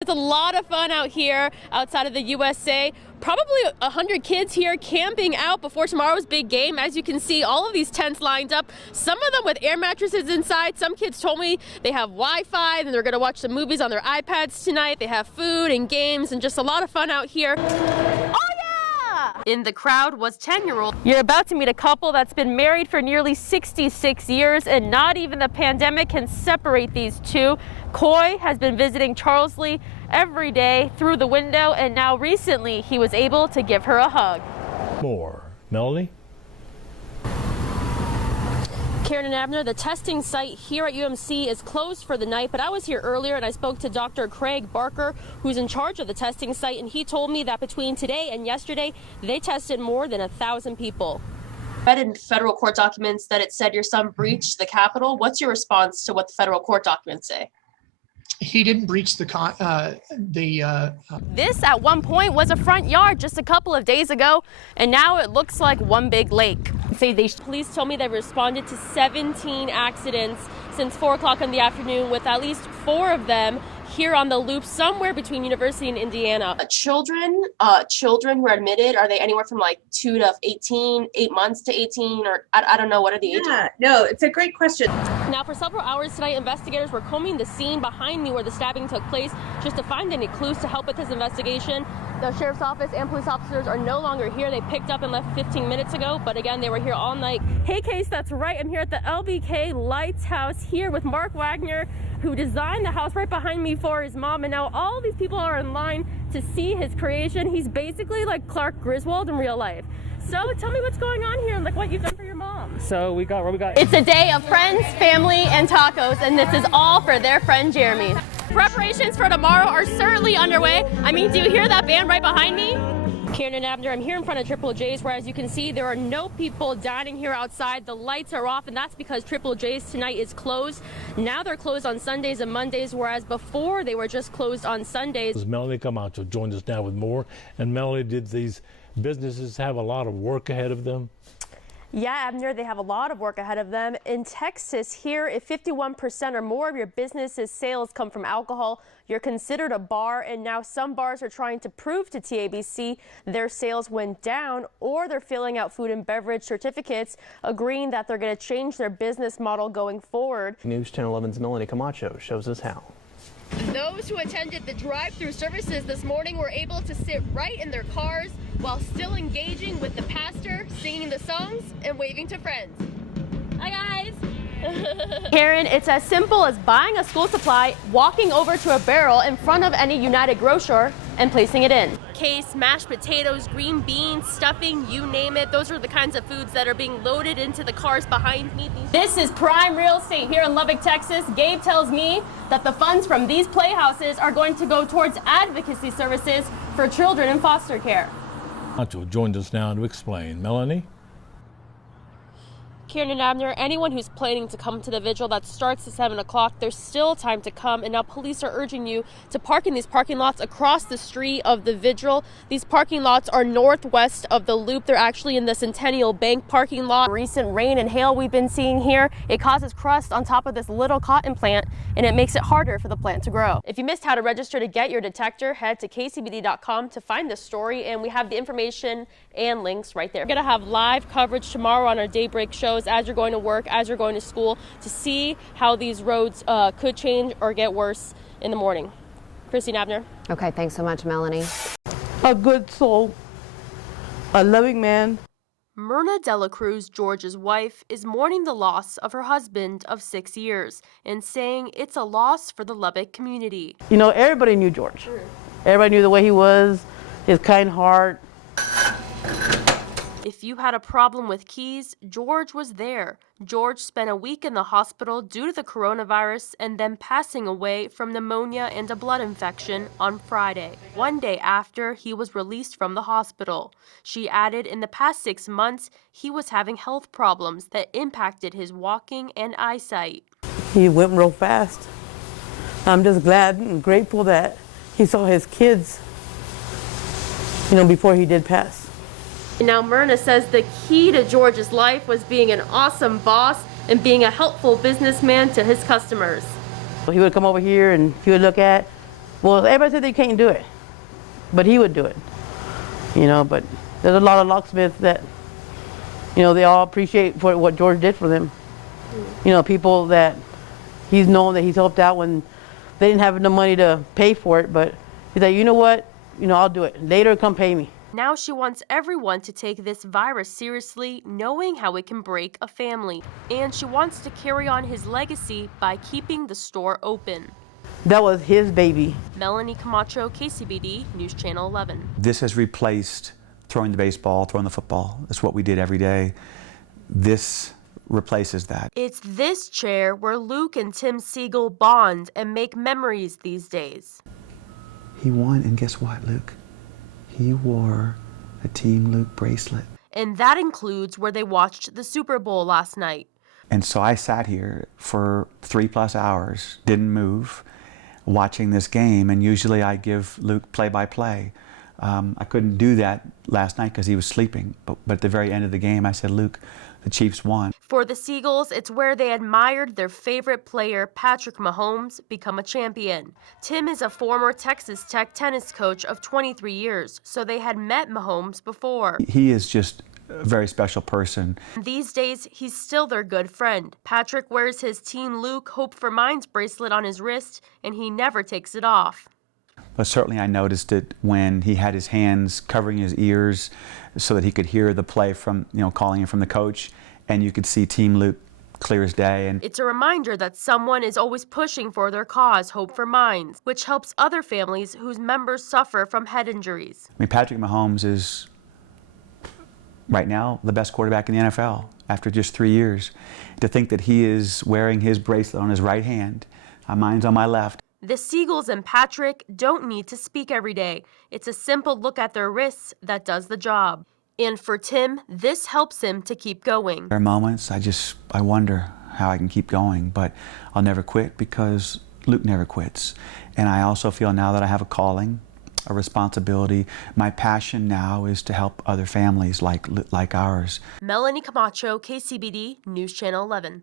It's a lot of fun out here outside of the USA. Probably 100 kids here camping out before tomorrow's big game. As you can see, all of these tents lined up, some of them with air mattresses inside. Some kids told me they have Wi-Fi and they're going to watch some movies on their iPads tonight. They have food and games and just a lot of fun out here. Oh yeah! In the crowd was 10-year-old. You're about to meet a couple that's been married for nearly 66 years, and not even the pandemic can separate these two. Coy has been visiting Charles Lee every day through the window, and now recently he was able to give her a hug. More. Melanie? Karen and Abner, the testing site here at UMC is closed for the night, but I was here earlier and I spoke to Dr. Craig Barker, who's in charge of the testing site, and he told me that between today and yesterday, they tested more than 1,000 people. I read in federal court documents that it said your son breached the Capitol. What's your response to what the federal court documents say? He didn't breach This at one point was a front yard just a couple of days ago, and now it looks like one big lake. Police told me they responded to 17 accidents since 4 o'clock in the afternoon, with at least 4 of them here on the loop somewhere between University and Indiana. Children who are admitted, are they anywhere from like 2 to 18, 8 months to 18, or I don't know, what are the ages? Yeah, no, it's a great question. Now, for several hours tonight, investigators were combing the scene behind me where the stabbing took place just to find any clues to help with this investigation. The sheriff's office and police officers are no longer here. They picked up and left 15 minutes ago, but again, they were here all night. Hey, Case, that's right. I'm here at the LBK Lights House here with Mark Wagner, who designed the house right behind me for his mom, and now all these people are in line to see his creation. He's basically like Clark Griswold in real life. So tell me what's going on here and like what you've done for your mom. So we got. It's a day of friends, family, and tacos, and this is all for their friend Jeremy. Preparations for tomorrow are certainly underway. I mean, do you hear that band right behind me? Karen and Abner, I'm here in front of Triple J's, where as you can see, there are no people dining here outside. The lights are off, and that's because Triple J's tonight is closed. Now they're closed on Sundays and Mondays, whereas before they were just closed on Sundays. Melanie Camacho joined us now with more. And Melanie, did these businesses have a lot of work ahead of them? Yeah, Abner, they have a lot of work ahead of them. In Texas here, if 51% or more of your business's sales come from alcohol, you're considered a bar, and now some bars are trying to prove to TABC their sales went down, or they're filling out food and beverage certificates, agreeing that they're going to change their business model going forward. News Channel 11's Melanie Camacho shows us how. Those who attended the drive-through services this morning were able to sit right in their cars while still engaging with the pastor, singing the songs and waving to friends. Hi guys! Karen, it's as simple as buying a school supply, walking over to a barrel in front of any United grocer, and placing it in. Case, mashed potatoes, green beans, stuffing, you name it. Those are the kinds of foods that are being loaded into the cars behind me. This is prime real estate here in Lubbock, Texas. Gabe tells me that the funds from these playhouses are going to go towards advocacy services for children in foster care. Camacho joined us now to explain. Melanie? Karen and Abner, anyone who's planning to come to the vigil that starts at 7 o'clock, there's still time to come, and now police are urging you to park in these parking lots across the street of the vigil. These parking lots are northwest of the loop. They're actually in the Centennial Bank parking lot. Recent rain and hail we've been seeing here, it causes crust on top of this little cotton plant, and it makes it harder for the plant to grow. If you missed how to register to get your detector, head to kcbd.com to find this story, and we have the information and links right there. We're going to have live coverage tomorrow on our daybreak shows as you're going to work, as you're going to school, to see how these roads could change or get worse in the morning. Christine Abner. Okay, thanks so much, Melanie. A good soul, a loving man. Myrna Dela Cruz, George's wife, is mourning the loss of her husband of 6 years and saying it's a loss for the Lubbock community. You know, everybody knew George. Everybody knew the way he was, his kind heart. If you had a problem with keys, George was there. George spent a week in the hospital due to the coronavirus and then passing away from pneumonia and a blood infection on Friday, one day after he was released from the hospital. She added in the past 6 months, he was having health problems that impacted his walking and eyesight. He went real fast. I'm just glad and grateful that he saw his kids, before he did pass. Now Myrna says the key to George's life was being an awesome boss and being a helpful businessman to his customers. He would come over here and he would look at Well, everybody said they can't do it, but he would do it. But there's a lot of locksmiths that, they all appreciate for what George did for them. People that he's known that he's helped out when they didn't have enough money to pay for it, but he's like, you know what, I'll do it. Later, come pay me. Now she wants everyone to take this virus seriously, knowing how it can break a family. And she wants to carry on his legacy by keeping the store open. That was his baby. Melanie Camacho, KCBD, News Channel 11. This has replaced throwing the baseball, throwing the football. That's what we did every day. This replaces that. It's this chair where Luke and Tim Siegel bond and make memories these days. He won, and guess what, Luke? He wore a Team Luke bracelet. And that includes where they watched the Super Bowl last night. And so I sat here for 3+ hours, didn't move, watching this game, and usually I give Luke play-by-play. I couldn't do that last night because he was sleeping, but at the very end of the game I said, Luke, the Chiefs won. For the Seagulls, it's where they admired their favorite player, Patrick Mahomes, become a champion. Tim is a former Texas Tech tennis coach of 23 years, so they had met Mahomes before. He is just a very special person. These days, he's still their good friend. Patrick wears his Team Luke Hope for Minds bracelet on his wrist, and he never takes it off. But certainly I noticed it when he had his hands covering his ears so that he could hear the play from, calling in from the coach, and you could see Team Luke clear as day. And it's a reminder that someone is always pushing for their cause, Hope for Minds, which helps other families whose members suffer from head injuries. Patrick Mahomes is right now the best quarterback in the NFL after just 3 years. To think that he is wearing his bracelet on his right hand, mine's on my left. The Seagulls and Patrick don't need to speak every day. It's a simple look at their wrists that does the job. And for Tim, this helps him to keep going. There are moments I wonder how I can keep going, but I'll never quit because Luke never quits. And I also feel now that I have a calling, a responsibility. My passion now is to help other families like ours. Melanie Camacho, KCBD, News Channel 11.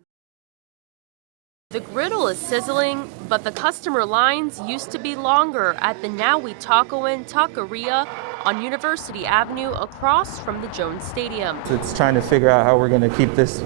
The griddle is sizzling, but the customer lines used to be longer at the Now We Tacoin Taqueria on University Avenue across from the Jones Stadium. It's trying to figure out how we're going to keep this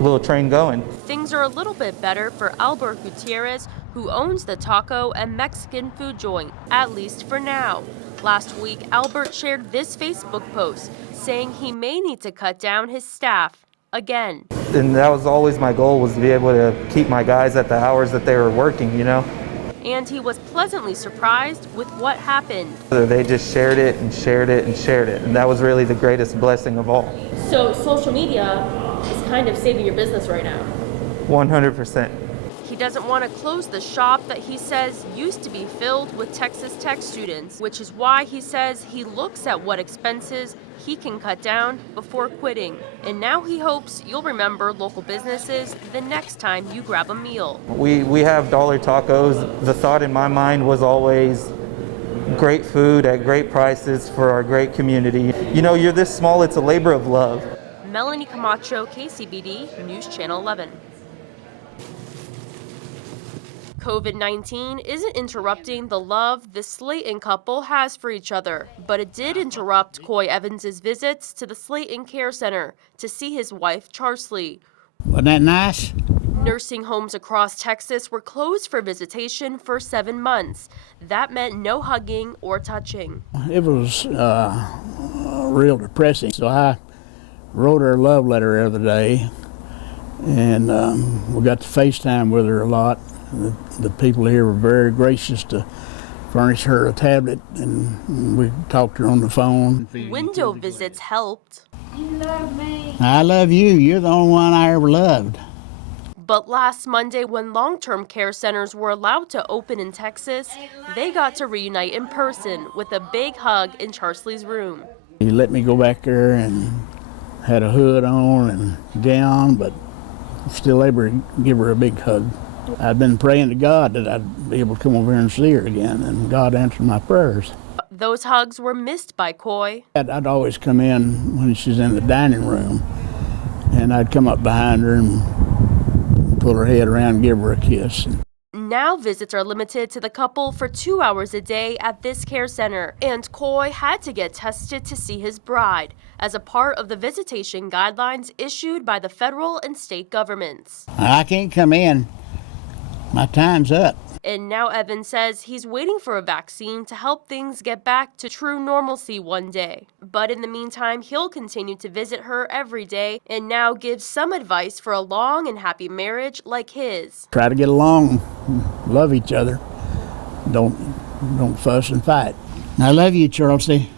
little train going. Things are a little bit better for Albert Gutierrez, who owns the taco and Mexican food joint, at least for now. Last week, Albert shared this Facebook post saying he may need to cut down his staff again. And that was always my goal, was to be able to keep my guys at the hours that they were working, And he was pleasantly surprised with what happened. They just shared it and shared it and shared it, and that was really the greatest blessing of all. So social media is kind of saving your business right now. 100%. He doesn't want to close the shop that he says used to be filled with Texas Tech students, which is why he says he looks at what expenses he can cut down before quitting. And now he hopes you'll remember local businesses the next time you grab a meal. We have dollar tacos. The thought in my mind was always great food at great prices for our great community. You're this small, it's a labor of love. Melanie Camacho, KCBD, News Channel 11. COVID-19 isn't interrupting the love the Slayton couple has for each other, but it did interrupt Coy Evans's visits to the Slayton Care Center to see his wife, Charsley. Wasn't that nice? Nursing homes across Texas were closed for visitation for 7 months. That meant no hugging or touching. It was real depressing, so I wrote her a love letter the other day, and we got to FaceTime with her a lot. The people here were very gracious to furnish her a tablet, and we talked to her on the phone. Window visits helped. You love me. I love you. You're the only one I ever loved. But last Monday, when long-term care centers were allowed to open in Texas, they got to reunite in person with a big hug in Charsley's room. He let me go back there and had a hood on and gown, but still able to give her a big hug. I'd been praying to God that I'd be able to come over here and see her again, and God answered my prayers. Those hugs were missed by Coy. I'd always come in when she's in the dining room, and I'd come up behind her and pull her head around and give her a kiss. Now visits are limited to the couple for 2 hours a day at this care center, and Coy had to get tested to see his bride as a part of the visitation guidelines issued by the federal and state governments. I can't come in. My time's up. And now Evan says he's waiting for a vaccine to help things get back to true normalcy one day. But in the meantime, he'll continue to visit her every day and now gives some advice for a long and happy marriage like his. Try to get along, love each other. Don't fuss and fight. I love you, Charleston.